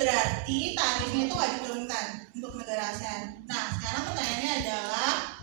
berarti tarifnya itu nggak diturunkan untuk negara ASEAN. Nah, sekarang pertanyaannya adalah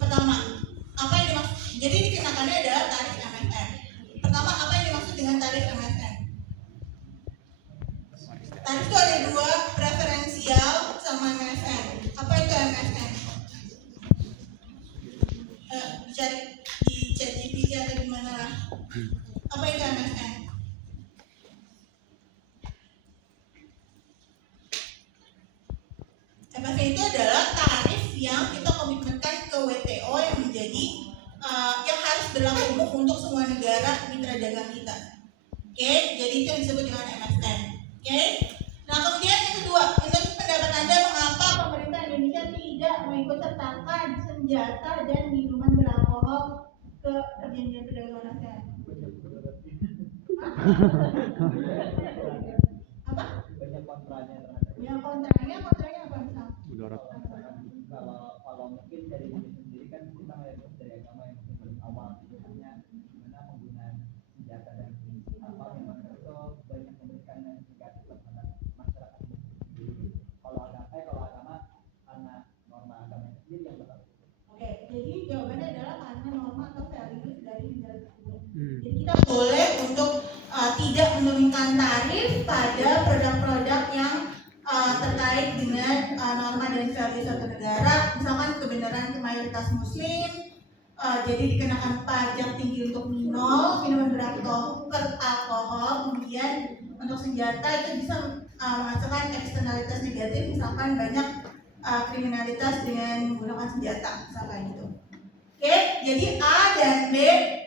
pertama, apa yang dimaksud? Jadi dikenakannya adalah tarif MFN. Pertama, apa yang dimaksud dengan tarif MFN? Tarif itu ada dua, preferensial sama MFN. Apa itu MFN? Cari di ChatGPT atau di mana lah. Apa itu MFN? MFN itu adalah tarif yang kita komitmenkan ke WTO yang menjadi yang harus berlaku untuk semua negara mitra dagang kita. Oke, jadi itu yang disebut dengan MFN. Oke. Nah, kemudian yang kedua, menurut pendapat Anda mengapa pemerintah Indonesia tidak mengikut sertakan senjata dan minuman beralkohol ke perjanjian perdagangan ASEAN? Apa? Banyak kontranya. Ya, kontranya apa misal? Kalau mungkin dari diri sendiri kan kita melihat dari agama yang paling awal misalnya gimana penggunaan senjata dan apa memang itu banyak memberikan negatif terhadap masyarakat sendiri. Kalau agama karena norma agama sendiri yang betul. Oke, jadi jawabannya adalah karena norma atau values dari negara tersebut. Jadi kita boleh untuk tidak menurunkan tarif pada produk-produk yang terkait dengan norma dan values satu negara, misalkan kebenaran mayoritas muslim, jadi dikenakan pajak tinggi untuk minuman beralkohol, kemudian untuk senjata itu bisa menghasilkan eksternalitas negatif, misalkan banyak kriminalitas dengan menggunakan senjata, misalkan gitu. Oke, jadi A dan B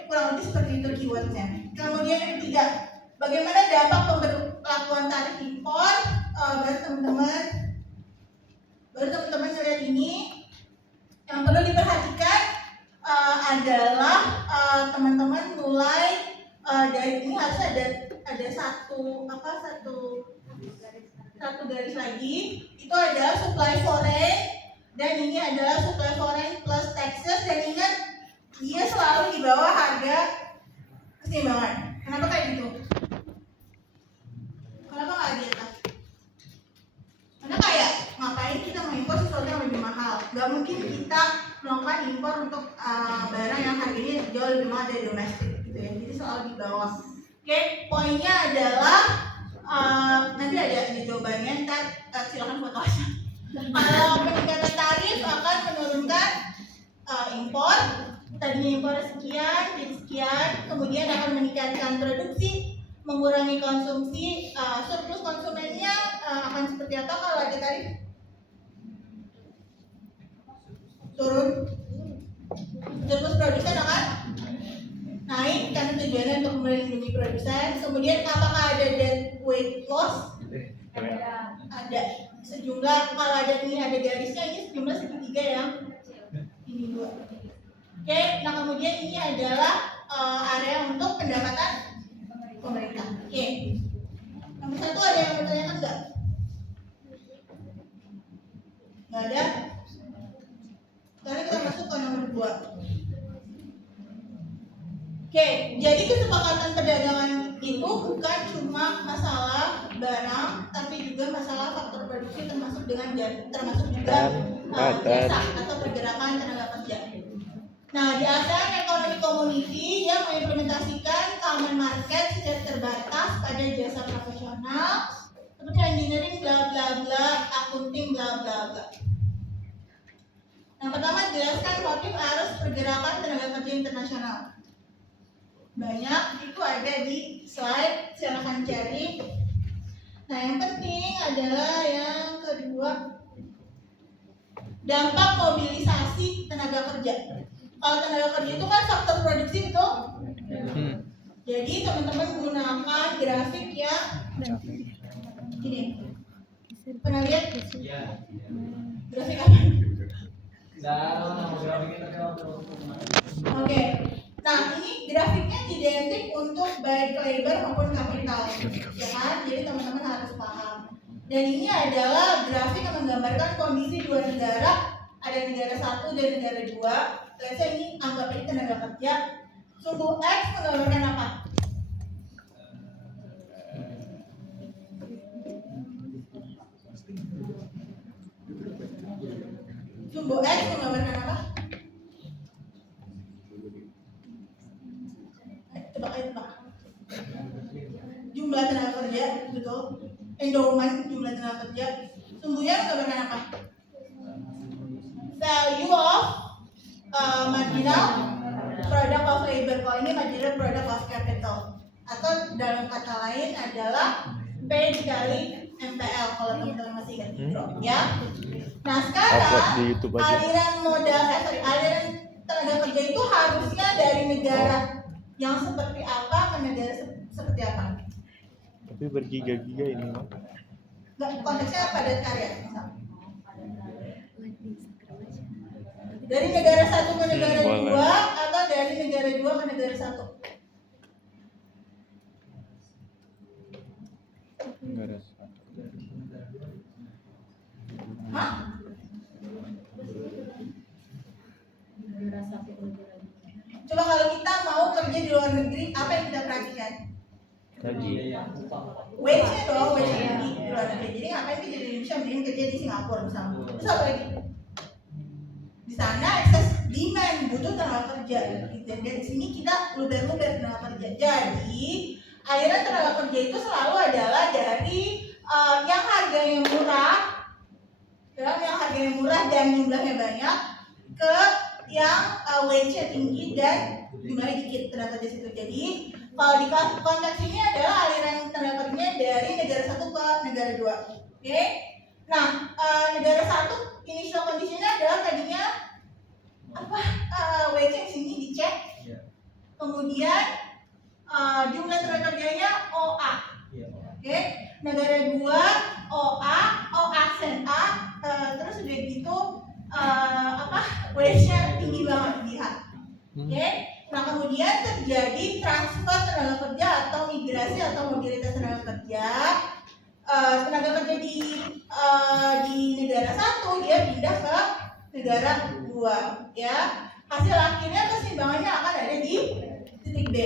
kurang lebih seperti itu keywordnya. Kemudian yang ketiga, bagaimana dampak pemberlakuan tarif impor? Baru teman-teman melihat ini. Yang perlu diperhatikan adalah teman-teman mulai dari ini harus ada satu garis lagi. Itu adalah supply foreign dan ini adalah supply foreign plus taxes, dan ingat dia selalu di bawah harga keseimbangan. Kenapa kayak gitu? Kenapa nggak di atas? Karena kayak ngapain kita mengimpor sesuatu yang lebih mahal? Gak mungkin kita melakukan impor untuk barang yang harganya jauh lebih mahal dari domestik gitu ya. Jadi selalu di bawah. Oke, poinnya adalah nanti ada jawabannya, ntar silakan foto aja. Kalau peningkatan tarif akan menurunkan impor, tadinya impor sekian jadi sekian, kemudian akan meningkatkan produksi, mengurangi konsumsi, surplus konsumennya akan seperti apa kalau ada tarif? Turun. Surplus produsen akan naik karena tujuannya untuk melindungi produsen. Kemudian apakah ada dead weight loss? Ada sejumlah, kalau ada garisnya, ini sejumlah segitiga yang ini dua. Oke, nah kemudian ini adalah area untuk pendapatan pemerintah. Oke. Nomor satu ada yang bertanyakan enggak? Enggak ada? Sekarang kita masuk ke nomor 2. Oke, jadi kesepakatan perdagangan itu bukan cuma masalah barang, tapi juga masalah faktor produksi termasuk juga jasa atau pergerakan tenaga kerja. Nah, di ASEAN Economic Community yang mengimplementasikan common market secara terbatas pada jasa profesional seperti engineering bla bla bla, accounting bla bla bla. Yang pertama, jelaskan motif arus pergerakan tenaga kerja internasional. Banyak, itu ada di slide, silakan cari. Nah, yang penting adalah yang kedua, dampak mobilisasi tenaga kerja. Kalau tenaga kerja itu kan faktor produksi, betul? Jadi teman-teman gunakan grafik yang ini. Pernah lihat? Grafik apa? Oke. Nah, ini grafiknya identik untuk baik labor maupun kapital, ya kan? Jadi teman-teman harus paham. Dan ini adalah grafik yang menggambarkan kondisi dua negara, ada negara satu dan negara dua. Let's say ini anggap ini tenaga kerja. Sumbu X menggambarkan apa? Sumbu X menggambarkan apa? Tebak. Jumlah tenaga kerja, betul. Endowment, jumlah tenaga kerja. Sumbunya menggambarkan apa? Value of marginal product of labor. Kalau ini marginal product of capital. Atau dalam kata lain adalah P dikali MPL kalau teman-teman masih ingat ya. Nah sekarang aliran tenaga kerja itu harusnya dari negara yang seperti apa ke negara seperti apa? Tapi bergiga-giga ini mah. Nggak, konteksnya padat karya. Dari negara satu ke negara dua atau dari negara dua ke negara satu? Negara satu. Hah? Coba kalau kita mau kerja di luar negeri, apa yang kita perhatikan? Gaji. Wage-nya dong, wage yang tinggi di luar negeri. Jadi ngapain kerja di Indonesia, mending kerja di Singapura misalnya. Terus apa lagi? Di sana excess demand, butuh tenaga kerja. Dan di sini kita luber-luber tenaga kerja. Jadi aliran tenaga kerja itu selalu adalah dari yang harganya murah, dan jumlahnya banyak, ke yang wage-nya tinggi dan jumlahnya dikit tenaga kerja situ. Jadi kalau di konteks ini adalah aliran tenaga kerja dari negara satu ke negara dua. Oke? Nah, negara satu initial condition-nya adalah tadinya apa? Wage yang sini dicek. Kemudian jumlah tenaga kerjanya OA. Oke? Negara dua OA, O aksen A, terus udah gitu wage-nya tinggi banget dilihat. Oke? Nah, kemudian terjadi transfer tenaga kerja atau migrasi atau mobilitas tenaga kerja. Tenaga kerja di negara satu dia pindah ke negara dua, ya. Hasil akhirnya keseimbangannya akan ada di titik B.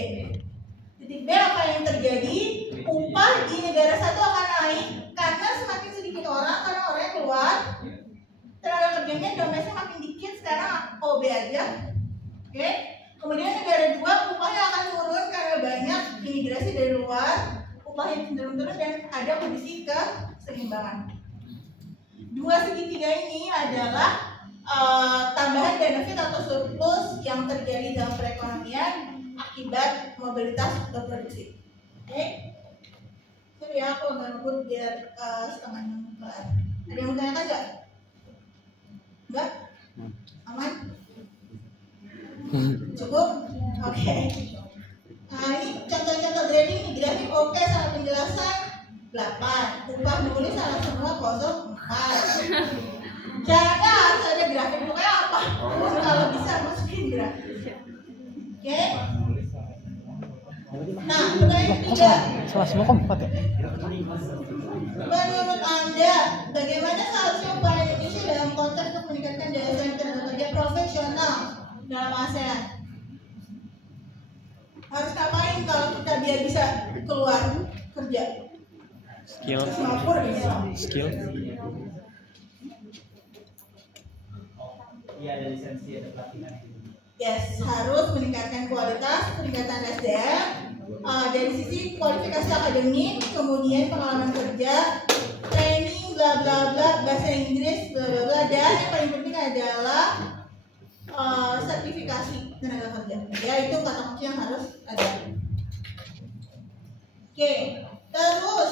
Titik B apa yang terjadi? Upah di negara satu akan naik karena semakin sedikit orang, karena orangnya keluar. Tenaga kerjanya domestik makin dikit, sekarang OB aja. Oke? Kemudian negara dua upahnya akan turun karena banyak imigrasi dari luar, upahnya cenderung turun dan ada kondisi keseimbangan. Dua segitiga ini adalah tambahan benefit atau surplus yang terjadi dalam perekonomian akibat mobilitas atau produksi. Oke? Sorry ya, aku agak ngebut biar setengah kelar. Ada yang mau tanyakan nggak? Enggak? Aman? Cukup? Oke. Nah, ini contoh-contoh grading nih, grafik oke sama penjelasan 8. Upah nulis salah semua kosong 4. Caranya harus ada grafik, pokoknya apa? Kalau bisa masukin grafik. Oke? Nah, pertanyaan ketiga. Salah semua kok 4 ya? Menurut Anda, bagaimana seharusnya upah Indonesia dalam konteks untuk meningkatkan daya saing tenaga kerja profesional dalam ASEAN? Harus ngapain kalau kita biar bisa keluar kerja? Skill. Singapura misalnya. Skill. Iya, ada lisensi, ada pelatihan. Yes, harus meningkatkan kualitas, peningkatan SDM dari sisi kualifikasi akademik, kemudian pengalaman kerja, training, bla bla bla, bahasa Inggris, bla bla bla, dan yang paling penting adalah sertifikasi tenaga kerja. Ya, itu kata kunci yang harus ada. Oke, terus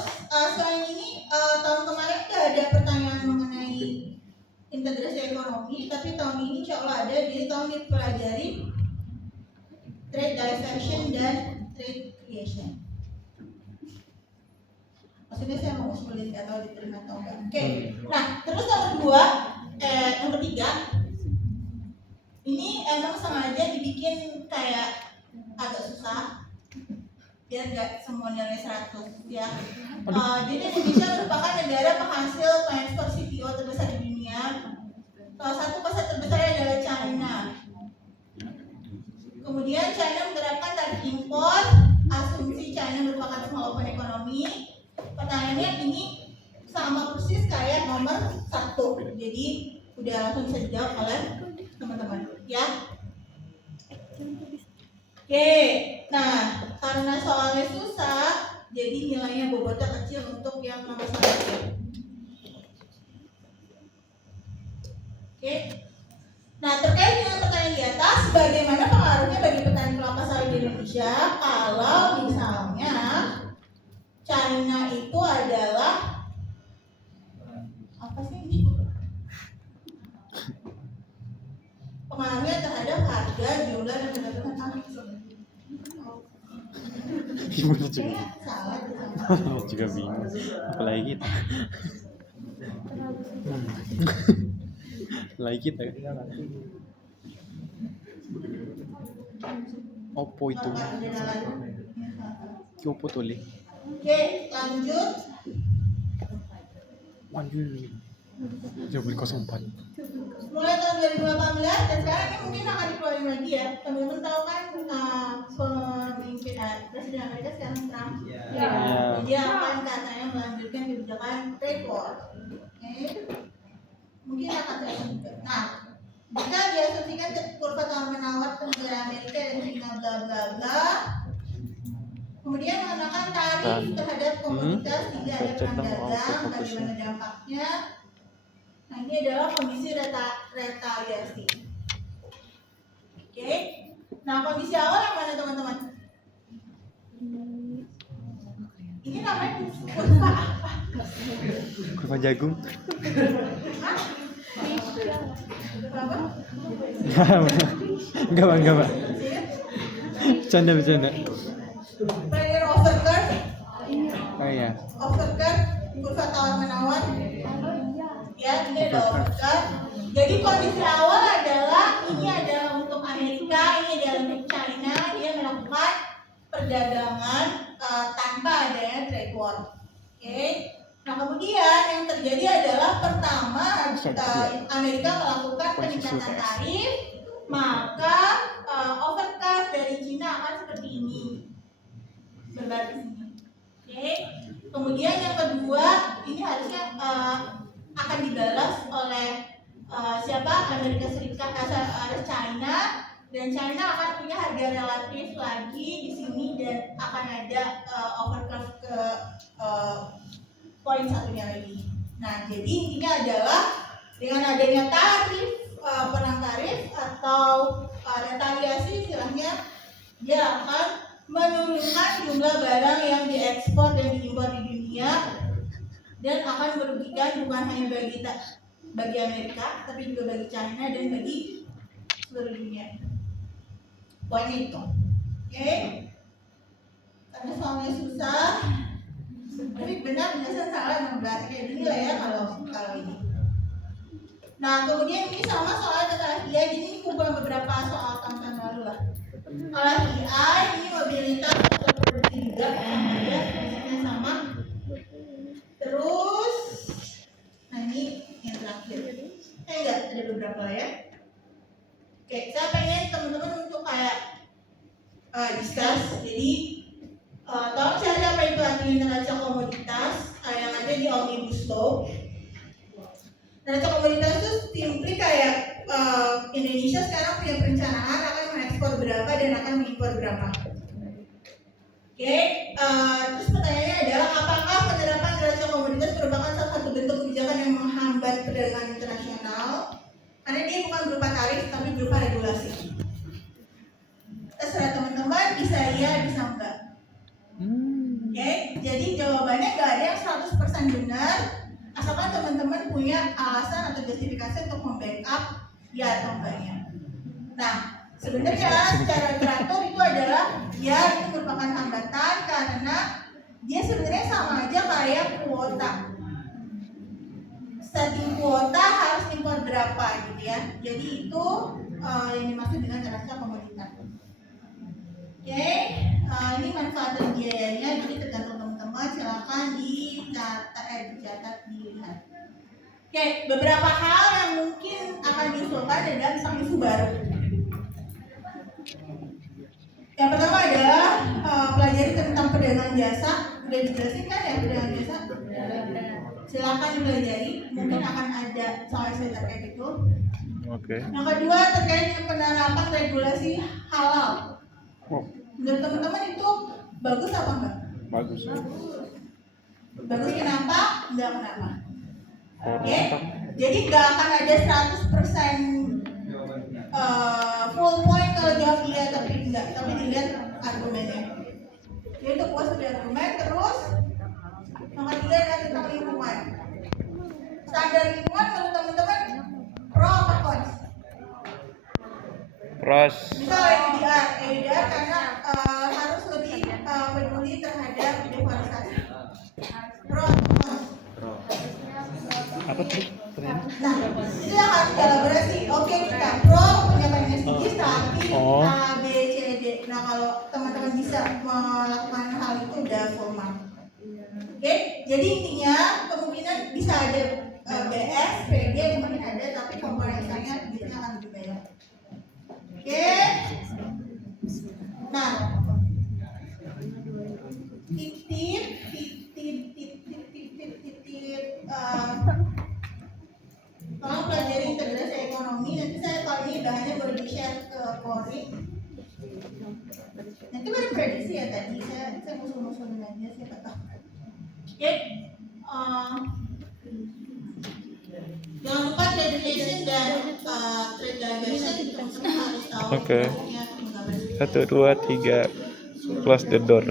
selain ini tahun kemarin nggak ada pertanyaan mengenai integrasi ekonomi, tapi tahun ini insya Allah ada. Jadi tahun dipelajari trade diversion dan trade creation. Maksudnya saya mau usulin, nggak tahu diterima atau enggak. Oke, nah terus yang ketiga, ini emang sengaja dibikin kayak agak susah biar nggak semua nilai 100 ya. Jadi Indonesia merupakan negara penghasil pengekspor CPO terbesar di dunia. Salah satu pasar terbesarnya adalah China. Kemudian China menerapkan tarif impor, asumsi China merupakan small open economy. Pertanyaannya ini sama persis kayak nomor 1. Jadi Udah langsung bisa dijawab oleh teman-teman ya. Oke, nah karena soalnya susah, jadi nilainya bobotnya kecil untuk yang nomor 1. Oke, nah terkait dengan pertanyaan di atas, bagaimana pengaruhnya bagi petani kelapa sawit di Indonesia kalau misalnya China itu adalah apa sih ini? Pengaruhnya terhadap harga, jumlah, dan pendapatan tanah. Gimana juga? Kayaknya salah. Juga bingung. Apalagi kita. Apalagi kita. Oppo itu. Oppo tuh li. Oke, lanjut. Lanjut. Jawab 04. Mulai tahun 2018 dan sekarang ini mungkin akan dikeluarin lagi ya. Teman-teman tahu kan pemimpin Presiden Amerika sekarang Trump. Iya. Dia akan katanya melanjutkan kebijakan trade war. Oke. Mungkin akan terjadi juga. Nah, jika diasumsikan kurva tawar menawar negara Amerika dan China bla bla bla, kemudian mengenakan tarif terhadap komoditas tidak ada perang dagang, bagaimana dampaknya? Nah, ini adalah kondisi retaliasi. Oke. Nah, kondisi awal yang mana teman-teman? Ini namanya kurva apa? Kurva jagung. Hah? Kurva apa? Enggak, Pak. Bercanda. Player overcurve, Oh iya. overcurve, kurva tawar menawar. Ya, ini ada overcurve. Jadi kondisi awal adalah ini adalah untuk Amerika, ini adalah untuk China. Dia melakukan perdagangan tanpa adanya trade war. Oke. Nah, kemudian yang terjadi adalah pertama Amerika melakukan peningkatan tarif, maka overcurve dari China akan seperti ini, berbaris ini. Oke. Kemudian yang kedua, ini harusnya akan dibalas oleh siapa? Amerika Serikat atau China, dan China akan punya harga relatif lagi di sini dan akan ada overcurve ke poin satunya lagi. Nah, jadi intinya adalah dengan adanya tarif, perang tarif atau retaliasi istilahnya, dia akan menurunkan jumlah barang yang diekspor dan diimpor di dunia dan akan merugikan bukan hanya bagi Amerika, tapi juga bagi China dan bagi seluruh dunia. Poinnya itu. Oke. Karena soalnya susah, tapi benar penjelasan salah 16 kayak gini lah ya kalau ini. Nah, kemudian ini sama soal tentang dia, jadi ini kumpulan beberapa soal tahun lalu lah. Kalau AI ini mobilitas produksi juga sama aja, prinsipnya sama. Terus, nah ini yang terakhir. Enggak, ada beberapa lah ya. Oke, saya pengen teman-teman untuk kayak discuss. Jadi tolong cari apa itu arti neraca komoditas yang ada di Omnibus Law. Neraca komoditas itu simply kayak Indonesia sekarang punya perencanaan akan mengekspor berapa dan akan mengimpor berapa. Oke, terus pertanyaannya adalah apakah penerapan neraca komoditas merupakan salah satu bentuk kebijakan yang menghambat perdagangan internasional? Karena dia bukan berupa tarif tapi berupa regulasi. Terserah teman-teman, bisa iya, bisa enggak. Oke, jadi jawabannya nggak ada yang 100% benar, asalkan teman-teman punya alasan atau justifikasi untuk membackup ya atau enggaknya. Nah, sebenarnya secara teratur itu adalah ya itu merupakan hambatan karena dia sebenarnya sama aja kayak kuota. Setting kuota harus impor berapa gitu ya. Jadi itu yang dimaksud dengan neraca komoditas. Oke, ini manfaat dan biayanya, jadi tergantung teman-teman, silakan dicatat, dilihat. Oke, beberapa hal yang mungkin akan diusulkan adalah misalnya isu baru. Yang pertama adalah pelajari tentang perdagangan jasa. Udah dijelasin kan ya perdagangan jasa? Silakan dipelajari, mungkin akan ada soal-soal terkait itu. Oke. Yang kedua terkait dengan penerapan regulasi halal. Oh, Menurut teman-teman itu bagus apa enggak? bagus. Bagus kenapa? Enggak kenapa? Orang Oke, jadi nggak akan ada 100% full point kalau jawab iya tapi enggak, tapi dilihat argumennya. Jadi untuk puas di argumen terus. Nomor 3 adalah tentang lingkungan. Standar lingkungan menurut teman-teman pro apa cons? Pros. Misal EUDR karena harus lebih peduli terhadap deforestasi. Pro atau cons? Apa tuh? Nah, itu yang harus dielaborasi. Oke, kita pro penyampaian SDGs tapi Oh. A, B, C, D. Nah, kalau teman-teman bisa melakukan hal itu udah formal. Oke, jadi intinya kemungkinan bisa ada BS, PD mungkin ada, tapi komponennya biasanya akan lebih banyak. Oke, nah, titip, tolong pelajari integrasi ekonomi. Nanti saya kali ini bahannya baru di-share ke Kori. Nanti baru prediksi ya tadi, saya musuh-musuhin aja siapa tahu. Oke, jangan lupa trade relation dan trade diversion teman-teman harus tahu. Oke. Ya, 1, 2, 3. Close the door.